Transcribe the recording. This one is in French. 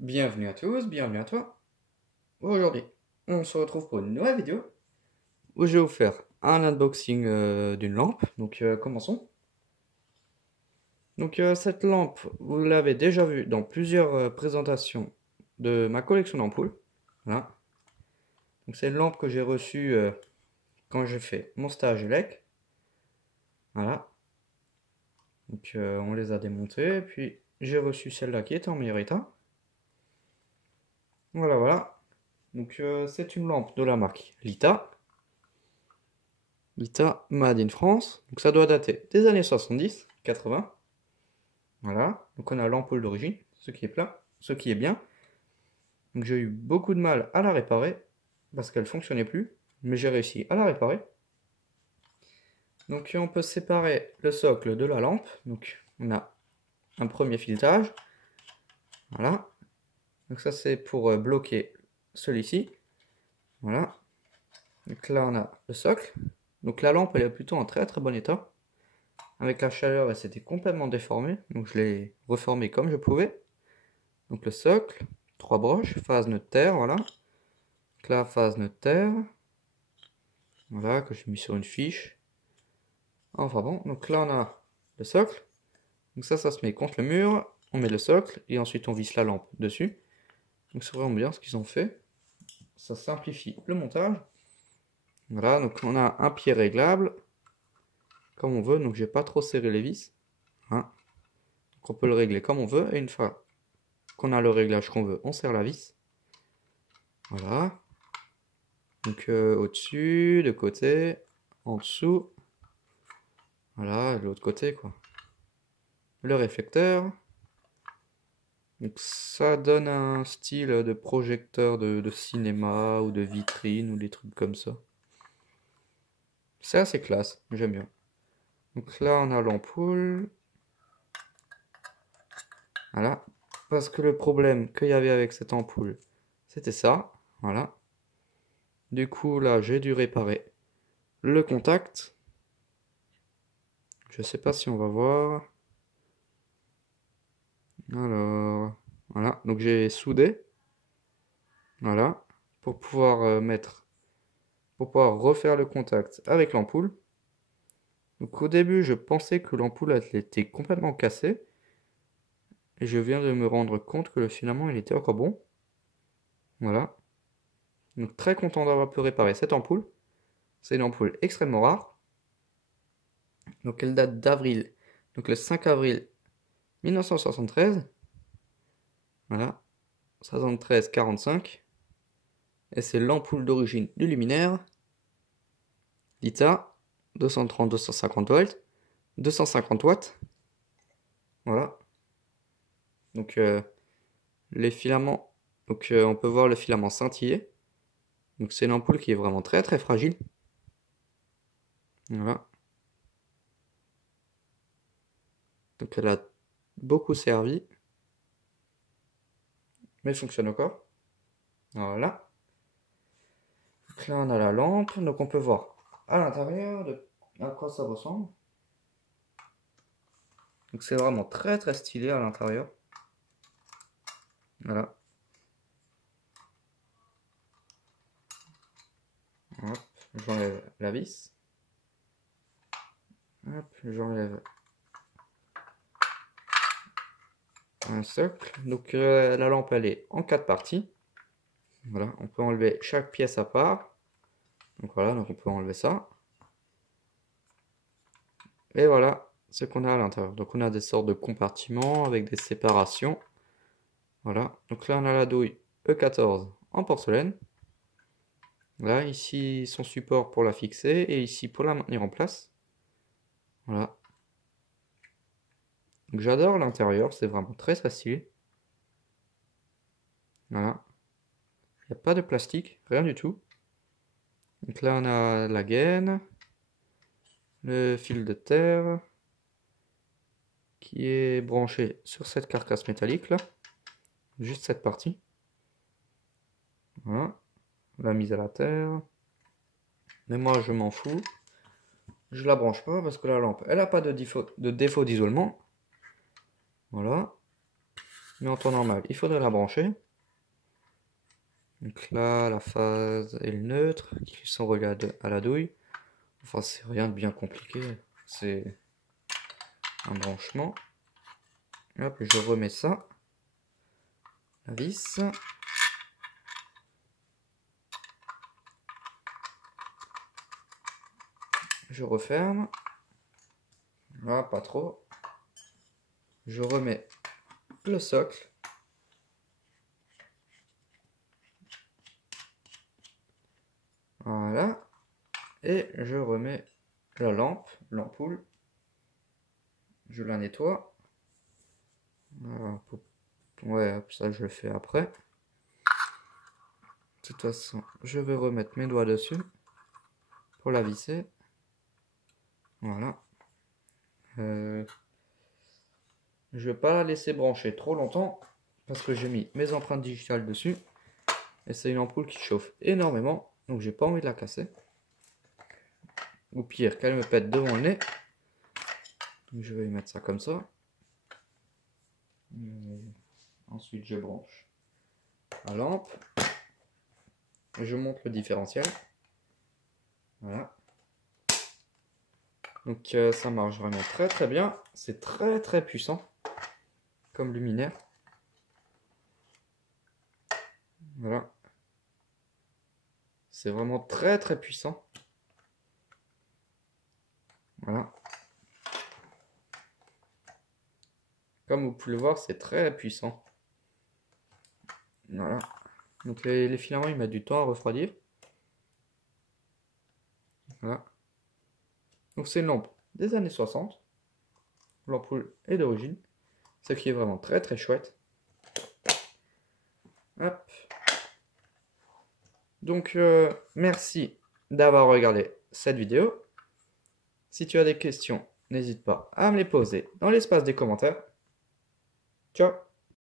Bienvenue à tous, bienvenue à toi. Aujourd'hui, on se retrouve pour une nouvelle vidéo où je vais vous faire un unboxing d'une lampe. Donc commençons. Donc cette lampe, vous l'avez déjà vue dans plusieurs présentations de ma collection d'ampoules. Voilà. Donc c'est une lampe que j'ai reçue quand j'ai fait mon stage ELEC. Voilà. Donc on les a démontées, puis j'ai reçu celle-là qui est en meilleur état. Voilà, voilà. Donc c'est une lampe de la marque Lita. Lita Made in France. Donc ça doit dater des années 70, 80. Voilà. Donc on a l'ampoule d'origine, ce qui est plat, ce qui est bien. Donc j'ai eu beaucoup de mal à la réparer parce qu'elle fonctionnait plus, mais j'ai réussi à la réparer. Donc on peut séparer le socle de la lampe. Donc on a un premier filetage. Voilà. Donc ça c'est pour bloquer celui-ci. Voilà. Donc là on a le socle. Donc la lampe elle est plutôt en très très bon état. Avec la chaleur, elle s'était complètement déformée, donc je l'ai reformée comme je pouvais. Donc le socle, 3 broches, phase neutre terre, voilà. Donc là, phase neutre terre, voilà, que j'ai mis sur une fiche. Enfin bon, donc là on a le socle. Donc ça se met contre le mur, on met le socle, et ensuite on visse la lampe dessus. Donc c'est vraiment bien ce qu'ils ont fait. Ça simplifie le montage. Voilà, donc on a un pied réglable, comme on veut, donc j'ai pas trop serré les vis. Hein. Donc on peut le régler comme on veut, et une fois qu'on a le réglage qu'on veut, on serre la vis. Voilà. Donc au-dessus, de côté, en dessous. Voilà, de l'autre côté quoi. Le réflecteur. Donc ça donne un style de projecteur de cinéma ou de vitrine ou des trucs comme ça. C'est assez classe, j'aime bien. Donc là on a l'ampoule. Voilà. Parce que le problème qu'il y avait avec cette ampoule, c'était ça. Voilà. Du coup là j'ai dû réparer le contact. Je sais pas si on va voir. Alors, voilà. Donc j'ai soudé. Voilà. Pour pouvoir pour pouvoir refaire le contact avec l'ampoule. Donc au début, je pensais que l'ampoule elle était complètement cassée. Et je viens de me rendre compte que le filament il était encore bon. Voilà. Donc très content d'avoir pu réparer cette ampoule. C'est une ampoule extrêmement rare. Donc elle date d'avril. Donc le 5 avril 1973. Voilà. 73-45. Et c'est l'ampoule d'origine du luminaire. Lita. 230-250 volts. 250 watts. Voilà. Donc les filaments. Donc on peut voir le filament scintiller. Donc c'est une ampoule qui est vraiment très très fragile. Voilà. Donc elle a beaucoup servi. Mais elle fonctionne encore. Voilà. Donc là on a la lampe. Donc on peut voir à l'intérieur à quoi ça ressemble. Donc c'est vraiment très très stylé à l'intérieur. Voilà. Hop, j'enlève la vis. Hop, j'enlève un socle. Donc la lampe elle est en 4 parties. Voilà, on peut enlever chaque pièce à part. Donc voilà, donc on peut enlever ça. Et voilà ce qu'on a à l'intérieur. Donc on a des sortes de compartiments avec des séparations. Voilà, donc là on a la douille E14 en porcelaine. Là, ici son support pour la fixer et ici pour la maintenir en place. Voilà. Donc j'adore l'intérieur, c'est vraiment très très stylé. Voilà. Il n'y a pas de plastique, rien du tout. Donc là on a la gaine, le fil de terre qui est branché sur cette carcasse métallique là. Juste cette partie. Voilà. La mise à la terre. Mais moi je m'en fous. Je la branche pas parce que la lampe elle n'a pas de défaut d'isolement. Voilà. Mais en temps normal, il faudrait la brancher. Donc là, la phase et le neutre qui sont reliés à la douille. Enfin, c'est rien de bien compliqué. C'est un branchement. Hop, je remets ça. La vis. Je referme. Là, pas trop. Je remets le socle. Voilà. Et je remets la l'ampoule. Je la nettoie. Voilà. Ouais, ça je le fais après. De toute façon, je vais remettre mes doigts dessus pour la visser. Voilà. Je vais pas la laisser brancher trop longtemps parce que j'ai mis mes empreintes digitales dessus. Et c'est une ampoule qui chauffe énormément, donc j'ai pas envie de la casser. Ou pire, qu'elle me pète devant le nez. Donc je vais y mettre ça comme ça. Ensuite, je branche la lampe. Et je monte le différentiel. Voilà. Donc ça marche vraiment très très bien. C'est très très puissant comme luminaire. Voilà. C'est vraiment très très puissant. Voilà. Comme vous pouvez le voir, c'est très puissant. Voilà. Donc les filaments, ils mettent du temps à refroidir. Voilà. Donc c'est une lampe des années 60. L'ampoule est d'origine. Ce qui est vraiment très très chouette. Hop. Donc merci d'avoir regardé cette vidéo. Si tu as des questions, n'hésite pas à me les poser dans l'espace des commentaires. Ciao!